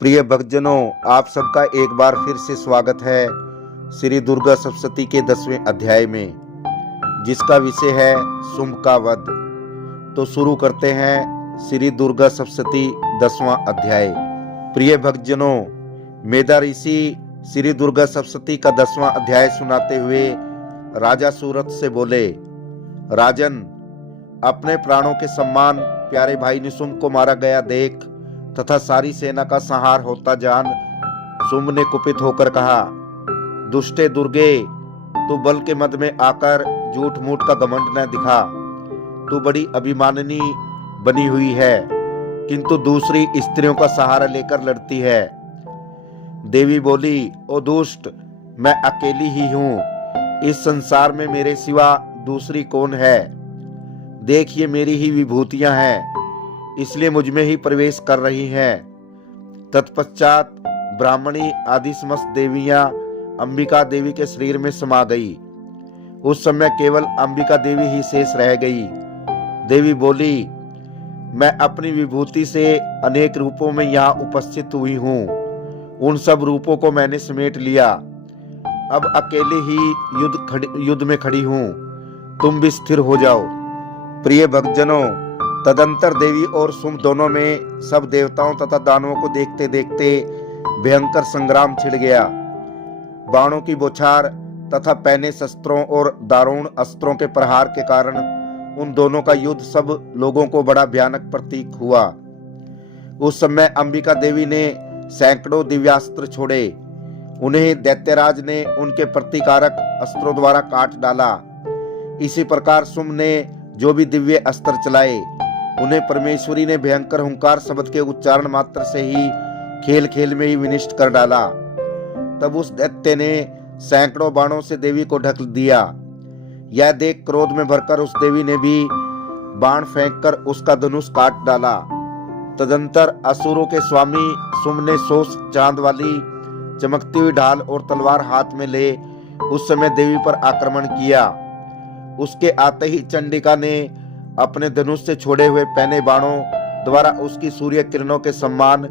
प्रिय भक्तजनों, आप सबका एक बार फिर से स्वागत है श्री दुर्गा सप्तशती के 10वें अध्याय में, जिसका विषय है शुंभ का वध। तो शुरू करते हैं श्री दुर्गा सप्तशती 10वां अध्याय। प्रिय भक्तजनों, मेधा ऋषि श्री दुर्गा सप्तशती का 10वां अध्याय सुनाते हुए राजा सूरत से बोले, राजन, अपने प्राणों के सम्मान प्यारे भाई निशुंभ को मारा गया देख तथा सारी सेना का संहार होता जान शुंभ ने कुपित होकर कहा, दुष्टे दुर्गे, तू बल के मद में आकर झूठ मूठ का घमंड न दिखा। तू बड़ी अभिमानिनी बनी हुई है, किंतु दूसरी स्त्रियों का सहारा लेकर लड़ती है। देवी बोली, ओ दुष्ट, मैं अकेली ही हूँ, इस संसार में मेरे सिवा दूसरी कौन है। देख, ये मेरी ही विभूतियां हैं, इसलिए मुझ में ही प्रवेश कर रही हैं। तत्पश्चात ब्राह्मणी आदि समस्त देवियां अंबिका देवी के शरीर में समा गई। उस समय केवल अंबिका देवी ही शेष रह गई। देवी बोली, मैं अपनी विभूति से अनेक रूपों में यहाँ उपस्थित हुई हूँ, उन सब रूपों को मैंने समेट लिया। अब अकेले ही युद्ध में खड़ी हूँ, तुम भी स्थिर हो जाओ। प्रिय भक्तजनों, तदंतर देवी और शुंभ दोनों में सब देवताओं तथा दानवों को देखते देखते भयंकर संग्राम छिड़ गया। बाणों की बौछार तथा पैने शस्त्रों और दारुण अस्त्रों के प्रहार के कारण उन दोनों का युद्ध सब लोगों को बड़ा भयानक प्रतीक हुआ। उस समय अंबिका देवी ने सैकड़ों दिव्यास्त्र छोड़े। उन्हें दैत्यराज ने उनके प्रतिकारक अस्त्रों द्वारा काट डाला। इसी प्रकार शुंभ ने जो भी दिव्य अस्त्र चलाए, उन्हें परमेश्वरी ने भयंकर हुंकार शब्द के उच्चारण मात्र से ही खेल खेल में ही विनिष्ट कर डाला। तब उस दैत्य ने सैकड़ों बाणों से देवी को ढक दिया। यह देख क्रोध में भरकर उस देवी ने भी बाण फेंककर उसका धनुष काट डाला। तदंतर असुरों के स्वामी शुंभ ने 100 चांद वाली चमकती हुई ढाल और तलवार हाथ में ले उस समय देवी पर आक्रमण किया। उसके आते ही चंडिका ने अपने धनुष से छोड़े हुए पैने बाणों द्वारा उसकी सूर्य किरणों के समान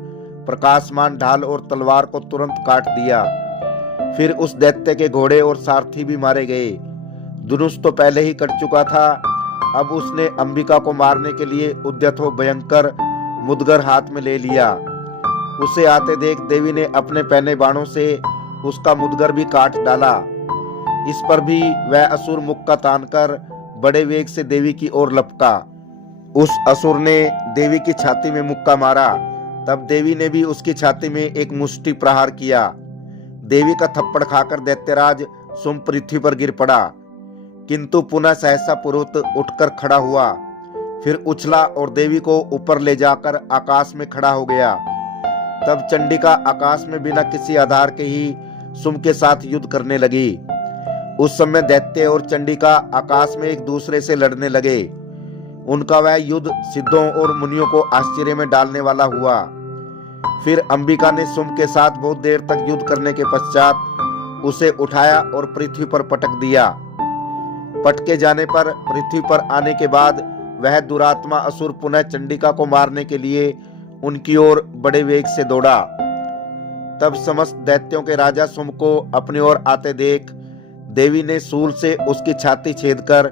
प्रकाशमान ढाल और तलवार को तुरंत काट दिया। फिर उस दैत्य के घोड़े और सारथी भी मारे गए। धनुष तो पहले ही कट चुका था, अब उसने अंबिका को मारने के लिए उद्यत हो भयंकर मुदगर हाथ में ले लिया। उसे आते देख देवी ने अपने पैने बाणों से उसका मुदगर भी काट डाला। इस पर भी वह असुर मुक्का तानकर बड़े वेग से देवी की ओर लपका। उस असुर ने देवी की छाती में मुक्का मारा। तब देवी ने भी उसकी छाती में एक मुष्टि प्रहार किया। देवी का थप्पड़ खाकर दैत्यराज शुंभ पृथ्वी पर गिर पड़ा, किंतु पुनः सहसा पुरुत उठकर खड़ा हुआ। फिर उछला और देवी को ऊपर ले जाकर आकाश में खड़ा हो गया। तब चंडिका आकाश में बिना किसी आधार के ही शुंभ के साथ युद्ध करने लगी। उस समय दैत्य और चंडिका आकाश में एक दूसरे से लड़ने लगे। उनका वह युद्ध सिद्धों और मुनियों को आश्चर्य में डालने वाला हुआ। फिर अंबिका ने शुंभ के साथ बहुत देर तक युद्ध करने के पश्चात उसे उठाया और पृथ्वी पर पटक दिया। पटके जाने पर पृथ्वी पर आने के बाद वह दुरात्मा असुर पुनः चंडिका को मारने के लिए उनकी ओर बड़े वेग से दौड़ा। तब समस्त दैत्यों के राजा शुंभ को अपनी ओर आते देख देवी ने शूल से उसकी छाती छेदकर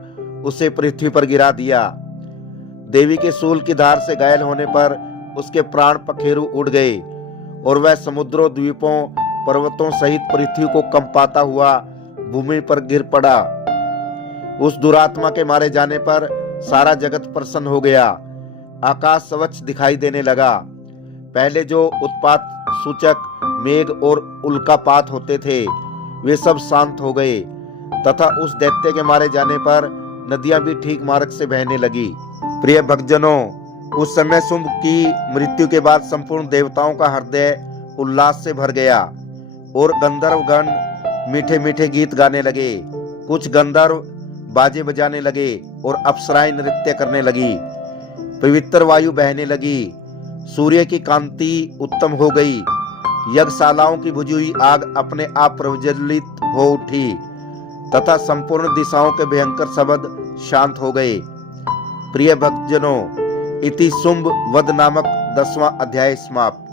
उसे पृथ्वी पर गिरा दिया। देवी के शूल की धार से घायल होने पर उसके प्राण पखेरु उड़ गए और वह समुद्रों, द्वीपों, पर्वतों सहित पृथ्वी को कंपाता हुआ भूमि पर गिर पड़ा। उस दुरात्मा के मारे जाने पर सारा जगत प्रसन्न हो गया। आकाश स्वच्छ दिखाई देने लगा। पहले जो उत्पात सूचक मेघ और उल्कापात होते थे, वे सब शांत हो गए तथा उस दैत्य के मारे जाने पर नदियां भी ठीक मार्ग से बहने लगी। प्रिय भक्तजनों, उस समय शुंभ की मृत्यु के बाद संपूर्ण देवताओं का हृदय उल्लास से भर गया और गंधर्वगण मीठे मीठे गीत गाने लगे। कुछ गंधर्व बाजे बजाने लगे और अप्सराएं नृत्य करने लगी। पवित्र वायु बहने लगी। सूर्य की कांति उत्तम हो गई। यज्ञशालाओं की बुझी हुई आग अपने आप प्रज्वलित हो उठी तथा संपूर्ण दिशाओं के भयंकर शब्द शांत हो गए। प्रिय भक्तजनों, इति शुंभ वध नामक 10वां अध्याय समाप्त।